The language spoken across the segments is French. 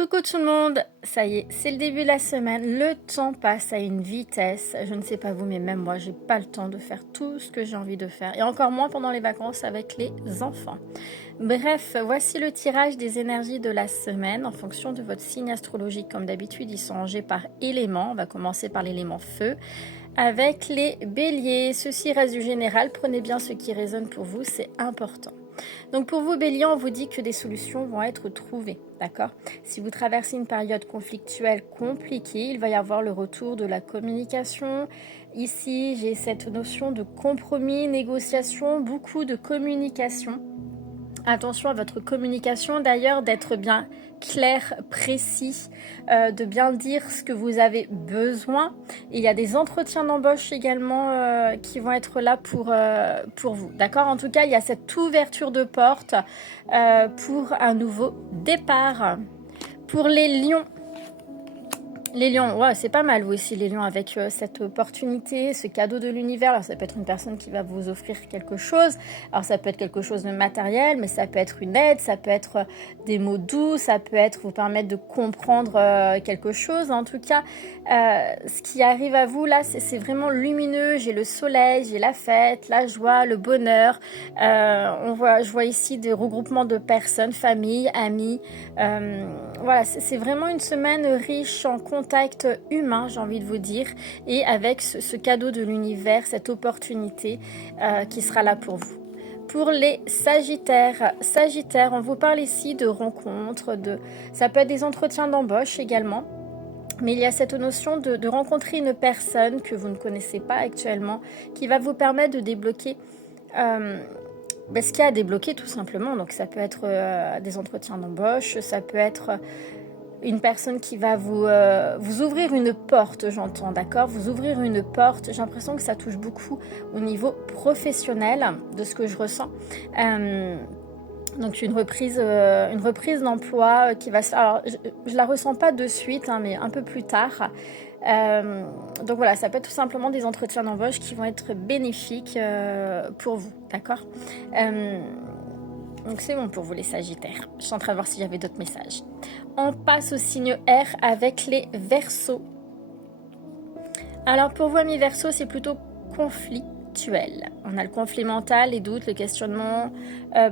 Coucou tout le monde, ça y est, c'est le début de la semaine, le temps passe à une vitesse, je ne sais pas vous mais même moi j'ai pas le temps de faire tout ce que j'ai envie de faire et encore moins pendant les vacances avec les enfants. Bref, voici le tirage des énergies de la semaine en fonction de votre signe astrologique. Comme d'habitude, ils sont rangés par éléments, on va commencer par l'élément feu avec les béliers. Ceci reste du général, prenez bien ce qui résonne pour vous, c'est important. Donc pour vous béliers, on vous dit que des solutions vont être trouvées, d'accord? Si vous traversez une période conflictuelle compliquée, il va y avoir le retour de la communication. Ici, j'ai cette notion de compromis, négociation, beaucoup de communication. Attention à votre communication d'ailleurs, d'être bien clair, précis, de bien dire ce que vous avez besoin. Et il y a des entretiens d'embauche également qui vont être là pour vous. D'accord? En tout cas, il y a cette ouverture de porte pour un nouveau départ. Pour les lions, ouais, c'est pas mal vous aussi les lions avec cette opportunité, ce cadeau de l'univers. Alors ça peut être une personne qui va vous offrir quelque chose. Alors ça peut être quelque chose de matériel, mais ça peut être une aide, ça peut être des mots doux, ça peut être vous permettre de comprendre quelque chose. En tout cas, ce qui arrive à vous là, c'est vraiment lumineux. J'ai le soleil, j'ai la fête, la joie, le bonheur. Je vois ici des regroupements de personnes, familles, amis. Voilà, c'est vraiment une semaine riche en contact humain, j'ai envie de vous dire, et avec ce cadeau de l'univers, cette opportunité qui sera là pour vous. Pour les Sagittaires, on vous parle ici de rencontres, ça peut être des entretiens d'embauche également, mais il y a cette notion de rencontrer une personne que vous ne connaissez pas actuellement, qui va vous permettre de débloquer ce qu'il y a à débloquer tout simplement. Donc ça peut être des entretiens d'embauche, ça peut être une personne qui va vous ouvrir une porte, j'entends, d'accord? Vous ouvrir une porte, j'ai l'impression que ça touche beaucoup au niveau professionnel de ce que je ressens. Donc une reprise d'emploi qui va se faire. Alors je la ressens pas de suite, hein, mais un peu plus tard. Donc voilà, ça peut être tout simplement des entretiens d'embauche qui vont être bénéfiques pour vous, d'accord? Donc c'est bon pour vous les Sagittaires. Je suis en train de voir s'il y avait d'autres messages. On passe au signe R avec les Verseaux. Alors pour vous amis Verseaux, c'est plutôt conflictuel. On a le conflit mental, les doutes, le questionnement,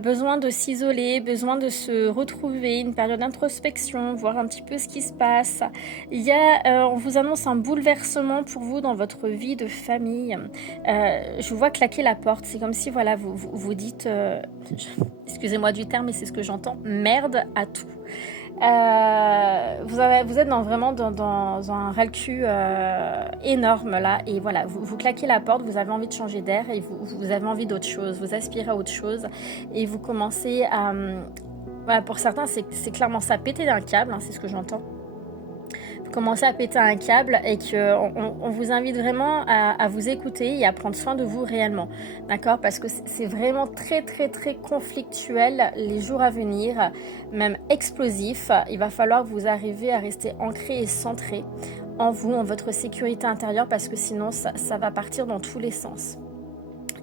besoin de s'isoler, besoin de se retrouver, une période d'introspection, voir un petit peu ce qui se passe. On vous annonce un bouleversement pour vous dans votre vie de famille. Je vous vois claquer la porte. C'est comme si voilà, vous dites, excusez-moi du terme, mais c'est ce que j'entends, merde à tout. Vous êtes vraiment dans un ras-le-cul énorme là, et voilà, vous claquez la porte, vous avez envie de changer d'air et vous avez envie d'autre chose, vous aspirez à autre chose et vous commencez à... Voilà, pour certains, c'est clairement ça, péter d'un câble, hein, c'est ce que j'entends. Vous commencez à péter un câble et qu'on vous invite vraiment à vous écouter et à prendre soin de vous réellement, d'accord? Parce que c'est vraiment très très très conflictuel les jours à venir, même explosif. Il va falloir que vous arriviez à rester ancré et centré en vous, en votre sécurité intérieure, parce que sinon ça va partir dans tous les sens.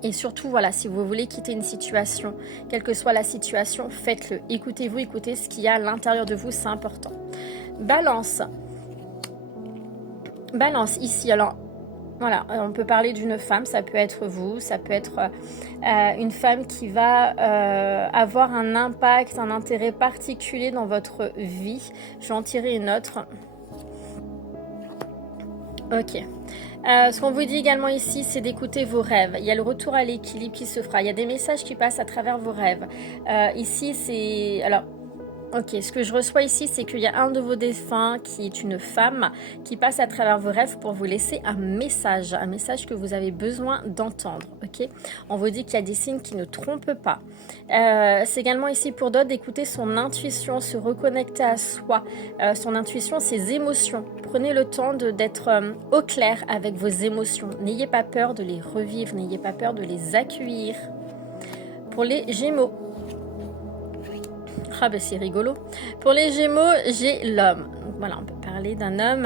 Et surtout, voilà, si vous voulez quitter une situation, quelle que soit la situation, faites-le. Écoutez-vous, écoutez ce qu'il y a à l'intérieur de vous, c'est important. Balance ici, alors voilà, on peut parler d'une femme, ça peut être vous, ça peut être une femme qui va avoir un impact, un intérêt particulier dans votre vie. Je vais en tirer une autre. Ok. Ce qu'on vous dit également ici, c'est d'écouter vos rêves. Il y a le retour à l'équilibre qui se fera. Il y a des messages qui passent à travers vos rêves. Ici, c'est... Alors, ok, ce que je reçois ici, c'est qu'il y a un de vos défunts qui est une femme qui passe à travers vos rêves pour vous laisser un message que vous avez besoin d'entendre, ok? On vous dit qu'il y a des signes qui ne trompent pas. C'est également ici pour d'autres d'écouter son intuition, se reconnecter à soi, son intuition, ses émotions. Prenez le temps d'être au clair avec vos émotions. N'ayez pas peur de les revivre, n'ayez pas peur de les accueillir. Pour les Gémeaux, ah ben c'est rigolo. Pour les Gémeaux, j'ai l'homme. Voilà, on peut parler d'un homme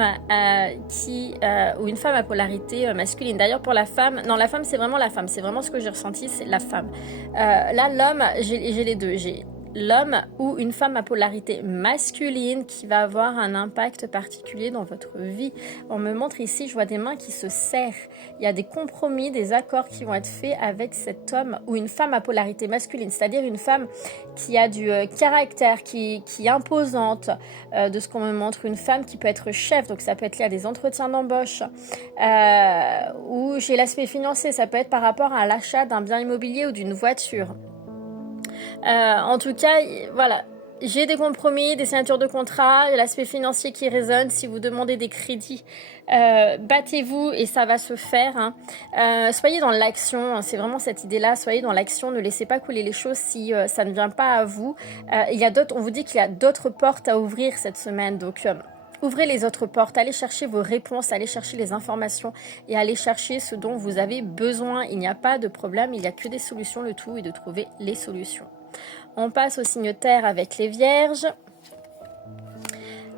ou une femme à polarité masculine. D'ailleurs, pour la femme, non, la femme, c'est vraiment la femme. C'est vraiment ce que j'ai ressenti, c'est la femme. Là, l'homme, j'ai les deux. J'ai l'homme ou une femme à polarité masculine qui va avoir un impact particulier dans votre vie. On me montre ici, je vois des mains qui se serrent. Il y a des compromis, des accords qui vont être faits avec cet homme ou une femme à polarité masculine, c'est-à-dire une femme qui a du caractère, qui est imposante, de ce qu'on me montre, une femme qui peut être chef, donc ça peut être lié à des entretiens d'embauche, ou j'ai l'aspect financier, ça peut être par rapport à l'achat d'un bien immobilier ou d'une voiture. En tout cas, voilà, j'ai des compromis, des signatures de contrat, l'aspect financier qui résonne. Si vous demandez des crédits, battez-vous et ça va se faire. Hein. Soyez dans l'action, hein, c'est vraiment cette idée-là. Soyez dans l'action, ne laissez pas couler les choses si ça ne vient pas à vous. Il y a d'autres, on vous dit qu'il y a d'autres portes à ouvrir cette semaine, donc ouvrez les autres portes, allez chercher vos réponses, allez chercher les informations et allez chercher ce dont vous avez besoin. Il n'y a pas de problème, il n'y a que des solutions, le tout est de trouver les solutions. On passe au signe terre avec les vierges.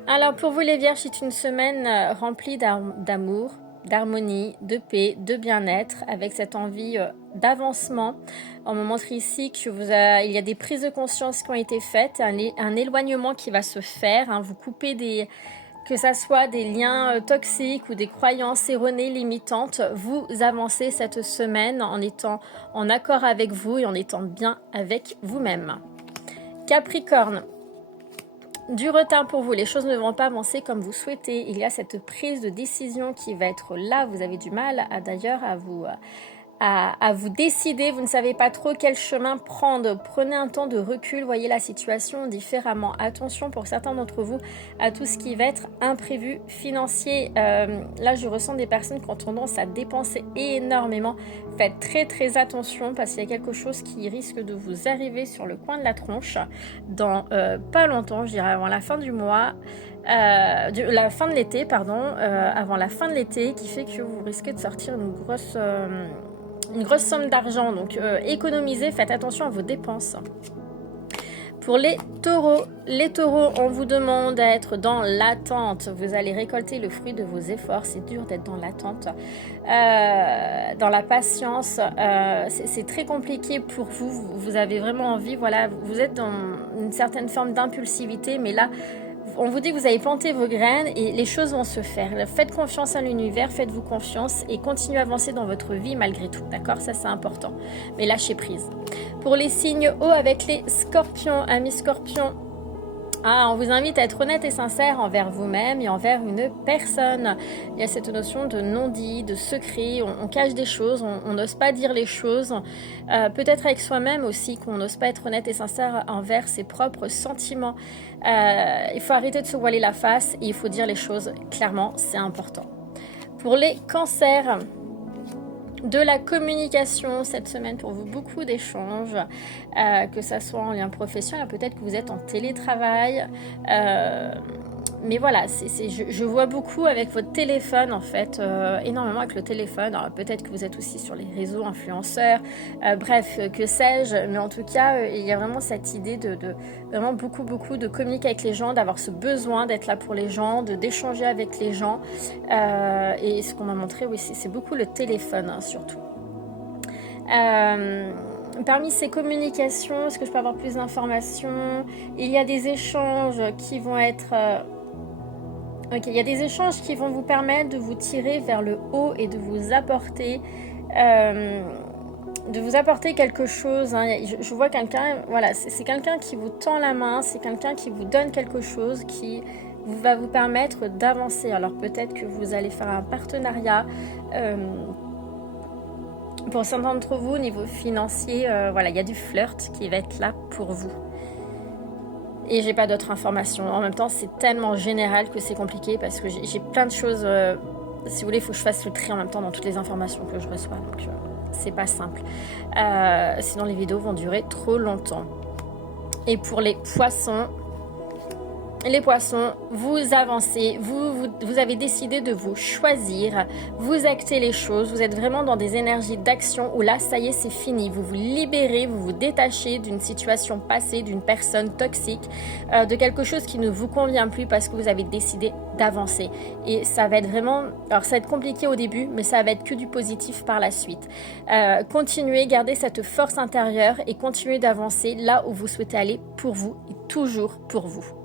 Alors pour vous les vierges, c'est une semaine remplie d'amour, d'harmonie, de paix, de bien-être, avec cette envie d'avancement. On me montre ici qu'il y a des prises de conscience qui ont été faites, un éloignement qui va se faire. Hein, vous coupez que ça soit des liens toxiques ou des croyances erronées limitantes, vous avancez cette semaine en étant en accord avec vous et en étant bien avec vous-même. Capricorne, du retard pour vous, les choses ne vont pas avancer comme vous souhaitez. Il y a cette prise de décision qui va être là. Vous avez du mal d'ailleurs à vous décider, vous ne savez pas trop quel chemin prendre. Prenez un temps de recul, voyez la situation différemment. Attention pour certains d'entre vous à tout ce qui va être imprévu financier. Là, je ressens des personnes qui ont tendance à dépenser énormément. Faites très très attention parce qu'il y a quelque chose qui risque de vous arriver sur le coin de la tronche dans pas longtemps, je dirais avant la fin du mois. La fin de l'été, pardon, avant la fin de l'été, qui fait que vous risquez de sortir une grosse somme d'argent. Donc économisez, faites attention à vos dépenses. Pour les taureaux, on vous demande d'être dans l'attente. Vous allez récolter le fruit de vos efforts. C'est dur d'être dans l'attente, dans la patience. C'est très compliqué pour vous. Vous avez vraiment envie, voilà, vous êtes dans une certaine forme d'impulsivité, mais là, on vous dit que vous avez planté vos graines et les choses vont se faire. Faites confiance à l'univers, faites-vous confiance et continuez à avancer dans votre vie malgré tout, d'accord? Ça, c'est important. Mais lâchez prise. Pour les signes hauts avec les scorpions, amis scorpions, on vous invite à être honnête et sincère envers vous-même et envers une personne. Il y a cette notion de non-dit, de secret, on cache des choses, on n'ose pas dire les choses. Peut-être avec soi-même aussi qu'on n'ose pas être honnête et sincère envers ses propres sentiments. Il faut arrêter de se voiler la face et il faut dire les choses clairement, c'est important. Pour les cancers, de la communication cette semaine pour vous, beaucoup d'échanges, que ça soit en lien professionnel, peut-être que vous êtes en télétravail, mais voilà, je vois beaucoup avec votre téléphone en fait, énormément avec le téléphone. Alors peut-être que vous êtes aussi sur les réseaux influenceurs, bref, que sais-je, mais en tout cas, il y a vraiment cette idée de vraiment beaucoup de communiquer avec les gens, d'avoir ce besoin d'être là pour les gens, d'échanger avec les gens, et ce qu'on m'a montré, oui, c'est beaucoup le téléphone hein, surtout. Parmi ces communications, est-ce que je peux avoir plus d'informations? Il y a des échanges qui vont être... Ok, il y a des échanges qui vont vous permettre de vous tirer vers le haut et de vous apporter quelque chose. Hein. Je vois quelqu'un, voilà, c'est quelqu'un qui vous tend la main, c'est quelqu'un qui vous donne quelque chose qui va vous permettre d'avancer. Alors peut-être que vous allez faire un partenariat. Pour certains d'entre vous, au niveau financier, voilà, il y a du flirt qui va être là pour vous. Et j'ai pas d'autres informations. En même temps, c'est tellement général que c'est compliqué parce que j'ai plein de choses. Si vous voulez, il faut que je fasse le tri en même temps dans toutes les informations que je reçois. Donc, c'est pas simple. Sinon, les vidéos vont durer trop longtemps. Et pour les poissons, les poissons, vous avancez, vous avez décidé de vous choisir, vous actez les choses, vous êtes vraiment dans des énergies d'action où là, ça y est, c'est fini. Vous vous libérez, vous vous détachez d'une situation passée, d'une personne toxique, de quelque chose qui ne vous convient plus parce que vous avez décidé d'avancer. Et ça va être vraiment, alors ça va être compliqué au début, mais ça va être que du positif par la suite. Continuez, gardez cette force intérieure et continuez d'avancer là où vous souhaitez aller pour vous et toujours pour vous.